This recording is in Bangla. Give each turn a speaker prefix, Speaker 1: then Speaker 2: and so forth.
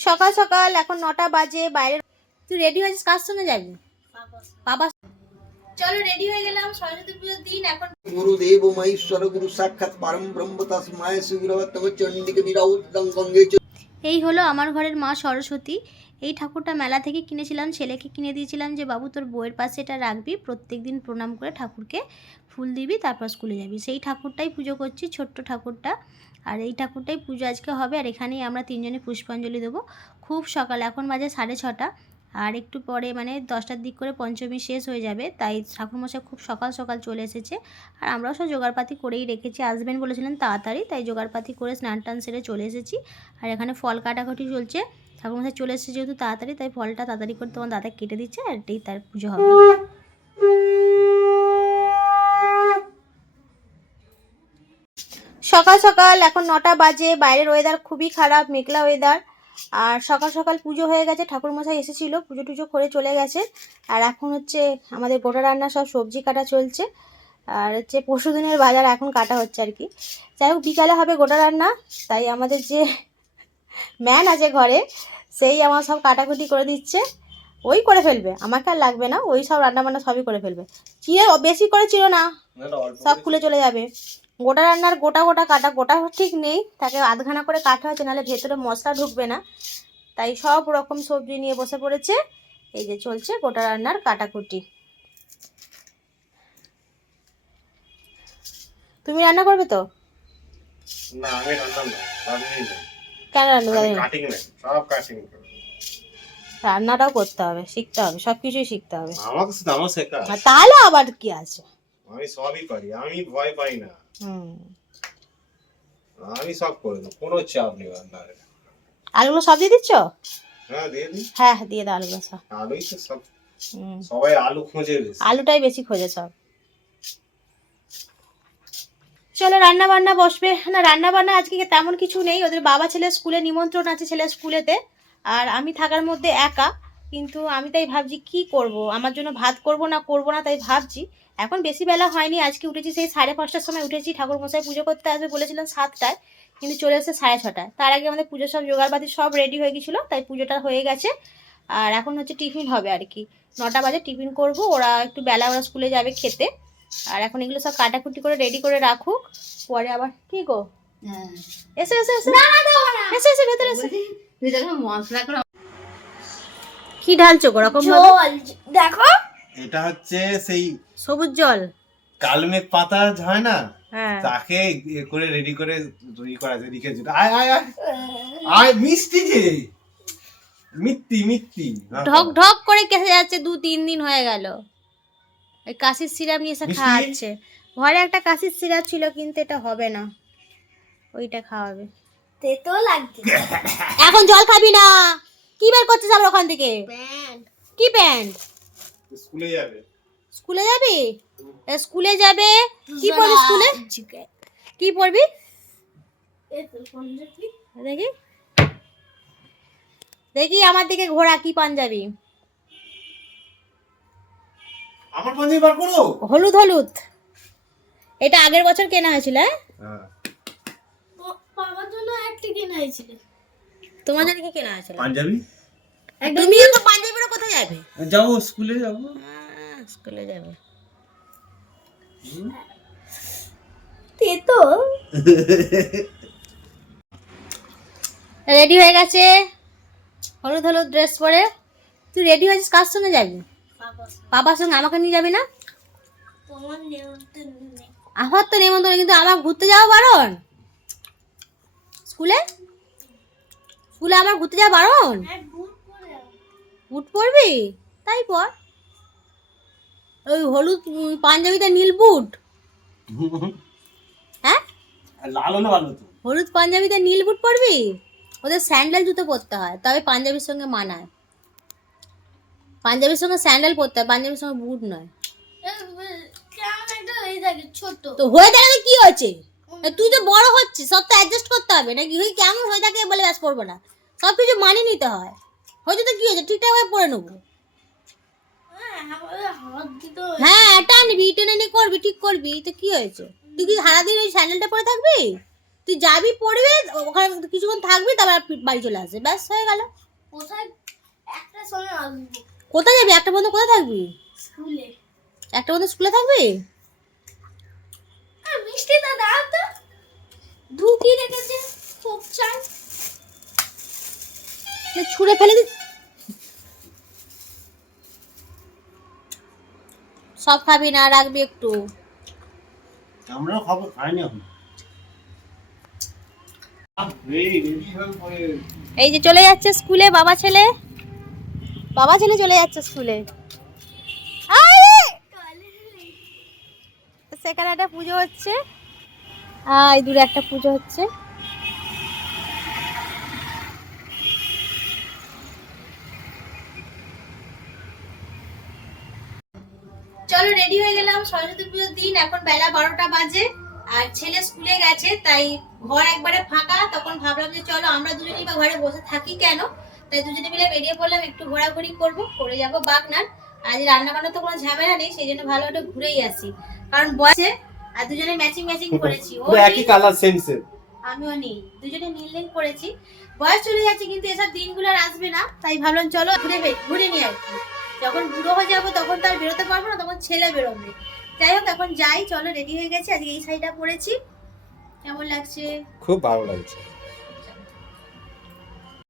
Speaker 1: সকাল সকাল এখন নটা বাজে বাইরে তুই রেডি হয়েছিস কার সঙ্গে যাবি? বাবা চলো রেডি হয়ে গেলাম সরস্বতী পুজোর দিন এখন
Speaker 2: গুরু সাক্ষাৎ গঙ্গে
Speaker 1: এই হলো আমার ঘরের মা সরস্বতী। এই ঠাকুরটা মেলা থেকে কিনেছিলাম, ছেলেকে কিনে দিয়েছিলাম যে, বাবু, তোর বইয়ের পাশে এটা রাখবি প্রত্যেক দিন প্রণাম করে ঠাকুরকে ফুল দিবি, তারপর স্কুলে যাবি। সেই ঠাকুরটাই পুজো করছি, ছোট্ট ঠাকুরটা। আর এই ঠাকুরটাই পুজো আজকে হবে, আর এখানেই আমরা তিনজনে পুষ্পাঞ্জলি দেবো। খুব সকাল, এখন বাজে সাড়ে ছটা, আর একটু পরে মানে দশটার দিক করে পঞ্চমী শেষ হয়ে যাবে, তাই ঠাকুরমশাই খুব সকাল সকাল চলে এসেছে। আর আমরাও সব জোগাড়পাতি করেই রেখেছি আসবেন বলেছিলেন তাড়াতাড়ি, তাই জোগাড়পাতি করে স্নান টান সেরে চলে এসেছি। আর এখানে ফল কাটাকাটি চলছে ঠাকুরমশাই চলে এসেছে যেহেতু তাড়াতাড়ি, তাই ফলটা তাড়াতাড়ি করে তোমার দাদা কেটে দিচ্ছে আর এটাই তার পুজো হবে। সকাল সকাল, এখন নটা বাজে, বাইরের ওয়েদার খুবই খারাপ, মেঘলা ওয়েদার আর সকাল সকাল পুজো হয়ে গেছে, ঠাকুরমশাই এসেছিল, পুজো টুজো করে চলে গেছে। আর এখন হচ্ছে আমাদের গোটা রান্না সব সবজি কাটা চলছে। আর হচ্ছে পরশু দিনের বাজার এখন কাটা হচ্ছে আর কি। যাই হোক, বিকালে হবে গোটা রান্না, তাই আমাদের যে ম্যান আছে ঘরে সেই আমার সব কাটাকুটি করে দিচ্ছে ওই করে ফেলবে। আমাকে আর লাগবে না ওই সব রান্না বান্না সবই করে ফেলবে। চিড়ে বেশি করে চিড়ো না সব খুলে চলে যাবে। গোটা রান্নার গোটা গোটা কাটা গোটা ঠিক নেই তাকে আধখানা করে কাটা হচ্ছে নাহলে ভেতরে মশলা ঢুকবে না। তাই সব রকম সবজি নিয়ে বসে পড়েছে এই যে চলছে গোটা রান্নার কাটাকুটি। তুমি রান্না করবে তো?
Speaker 3: না আমি রান্না না
Speaker 1: কেন রান্না জানি
Speaker 3: কাটিং না সব কাটিং
Speaker 1: রান্নাটাও করতে হবে শিখতে হবে সব কিছুই শিখতে হবে।
Speaker 3: আমাকে শুধু আমার শেখা
Speaker 1: তাহলে আবার কি আছে?
Speaker 3: আমি সবই পারি আমি ভয় পাই না।
Speaker 1: হুম।
Speaker 3: আমি সব করে দেবো কোনো চাপ নেই রান্নার।
Speaker 1: আলুগুলো সব দিয়ে দিচ্ছ?
Speaker 3: হ্যাঁ দিয়ে দিই।
Speaker 1: হ্যাঁ দিয়ে দাও আলুগুলো সব।
Speaker 3: আলুই তো সব সবাই আলু খোঁজে
Speaker 1: আলুটাই বেশি খোঁজে সব। চলো রান্না বান্না বসবে। না, রান্না বান্না আজকে তেমন কিছু নেই। ওদের বাবা ছেলে স্কুলে নিমন্ত্রণ আছে ছেলে স্কুলেতে। আর আমি থাকার মধ্যে একা, কিন্তু আমি তাই ভাবছি কি করব? আমার জন্য ভাত করব না করব না তাই ভাবছি। এখন বেশি বেলা হয়নি। আজকে উঠেছি সেই সাড়ে পাঁচটার সময় উঠেছি। ঠাকুর মশাই পুজো করতে আসবে বলেছিলেন সাতটায়, কিন্তু চলে এসেছে সাড়ে ছটায়। তার আগে আমাদের পুজো সব জোগাড়বাতি সব রেডি হয়ে গেছিল তাই পুজোটা হয়ে গেছে। আর এখন হচ্ছে টিফিন হবে আর কি। নটা বাজে টিফিন করব। ওরা একটু বেলা ওরা স্কুলে যাবে খেতে। আর এখন এগুলো সব কাটাকুটি করে রেডি করে রাখুক। পরে আবার কি গো? এসো এসো এসো। এসো এসো ভেতরে এসো।
Speaker 4: মশলা করে
Speaker 1: কি ঢালছো ওরকম
Speaker 4: দেখো।
Speaker 3: এটা হচ্ছে সেই
Speaker 1: সবুজ জল।
Speaker 3: কালমেঘ পাতা হয় না?
Speaker 1: হ্যাঁ।
Speaker 3: তাকে করে রেডি করে তৈরি করা আয় আয় আয়। আয় মিষ্টি যে। মিত্তি মিত্তি।
Speaker 1: ঢক ঢক করে কেসে যাচ্ছে দু তিন দিন হয়ে গেল। এই কাশির সিরাপ নিয়ে এসে খাওয়াচ্ছে। ঘরে একটা কাশির সিরাপ ছিল কিন্তু এটা হবে না। ওইটা খাওয়াবে।
Speaker 4: তেতো লাগছে।
Speaker 1: এখন জল খাবি না। কি বের করছিস আবার ওখান থেকে?
Speaker 4: প্যান্ট।
Speaker 1: কি প্যান্ট?
Speaker 3: স্কুলে যাবে।
Speaker 1: স্কুলে যাবি? এ, স্কুলে যাবে? কি পড়বি স্কুলে? কি পড়বি? দেখি। দেখি আমার দিকে ঘোড়া কি পাঞ্জাবি।
Speaker 3: আমার পাঞ্জাবি বার করো
Speaker 1: হলুদ হলুদ। এটা আগের বছর কেনা হয়েছিল হ্যাঁ?
Speaker 3: হ্যাঁ।
Speaker 4: বাবার জন্য একটা কেনা হয়েছিল।
Speaker 1: তোমাদের কি কেনা হয়েছিল?
Speaker 3: পাঞ্জাবি?
Speaker 1: তুমি তো পাঞ্জাবিরা কোথায় যাবে?
Speaker 3: যাব স্কুলে যাব।
Speaker 1: আহ, স্কুলে যাবে।
Speaker 4: তেতো।
Speaker 1: রেডি হয়ে গেছে। হলুদ হলুদ ড্রেস পরে। তুই রেডি হয়েছিস? কার সঙ্গে যাবি? বাবার সঙ্গে আমাকে নিয়ে যাবি না? আমার তো নেমন্তন্ন কিন্তু আমার ঘুরতে যাওয়া বারণ? স্কুলে? স্কুলে আমার ঘুরতে যাওয়া বারণ?
Speaker 4: এক বুট পরে
Speaker 1: পরবি তাই পর। ওই হলুদ পাঞ্জাবিতে নীল বুট। হ্যাঁ?
Speaker 3: লাল হলে ভালো
Speaker 1: হলুদ পাঞ্জাবিতে নীল বুট পরবি ওদের স্যান্ডেল জুতো পরতে হয় তবে পাঞ্জাবির সঙ্গে মানায়। পাঞ্জাবির সঙ্গে স্যান্ডেল পরতে হয় পাঞ্জাবির সঙ্গে বুট নয়।
Speaker 4: হয়ে
Speaker 1: তো হয়ে থাকে কি হয়েছে? তুই তো বড় হচ্ছিস সব তো অ্যাডজাস্ট করতে হবে নাকি ওই কেমন হয়ে থাকে বলে ব্যাস করব না। সব কিছু মানিয়ে নিতে হয়। হয়তো তো কি হয়েছে ঠিকঠাক ভাবে পরে নেব।
Speaker 4: হ্যাঁ,
Speaker 1: হ্যাঁ টানবি টেনে নিয়ে করবি ঠিক করবি তো কি হয়েছে? তুই কি সারাদিন ওই স্যান্ডেলটা পরে থাকবি? তুই যাবি পড়বে ওখানে কিছুক্ষণ থাকবি তারপর বাড়ি চলে আসবে ব্যাস হয়ে গেল।
Speaker 4: কোথায়? একটা সময় আসব।
Speaker 1: কোথায় যাবি? একটা বন্ধু কোথায় থাকবি?
Speaker 4: স্কুলে।
Speaker 1: একটা বন্ধু স্কুলে থাকবি?
Speaker 4: আর মিষ্টিটা দাও তো ঢুকিয়ে রেখেছে খুব চাই
Speaker 1: ছুঁড়ে ফেলে দি সব খাবি না রাখবি একটু।
Speaker 3: আমরাও খাব হয়ে পরে
Speaker 1: এই যে চলে যাচ্ছে স্কুলে বাবা ছেলে। বাবা ছেলে চলে যাচ্ছে স্কুলে। সেখানে একটা পুজো হচ্ছে। আর দূরে একটা পুজো হচ্ছে। চলো রেডি হয়ে গেলাম। সরস্বতী পুজোর দিন, এখন বেলা বারোটা বাজে। আর ছেলে স্কুলে গেছে, তাই ঘর একবারে ফাঁকা। তখন ভাবলাম যে চলো, আমরা দুজনেই বা ঘরে বসে থাকি কেন? তাই দুজনে মিলে বেরিয়ে পড়লাম একটু ঘোরাঘুরি করব করে যাব বাগনান। আজ রান্না বান্না তো কোনো ঝামেলা নেই সেই জন্য ভালো একটা ঘুরেই আসি। কারণ বয়সে আর দুজনে ম্যাচিং ম্যাচিং করেছি। ও
Speaker 3: একই কালার সেম সেম
Speaker 1: আমিও নেই দুজনে নীল নীল করেছি। বয়স চলে যাচ্ছে কিন্তু এসব দিনগুলো আর আসবে না। তাই ভাবলাম চলো ঘুরে বে- ঘুরে নিয়ে আর কি যখন বুড়ো হয়ে যাব তখন তো আর বেরোতে পারব না তখন ছেলে বেরোবে। যাই হোক এখন যাই চলো রেডি হয়ে গেছে। আজকে এই শাড়িটা পরেছি। কেমন লাগছে?
Speaker 3: খুব ভালো লাগছে।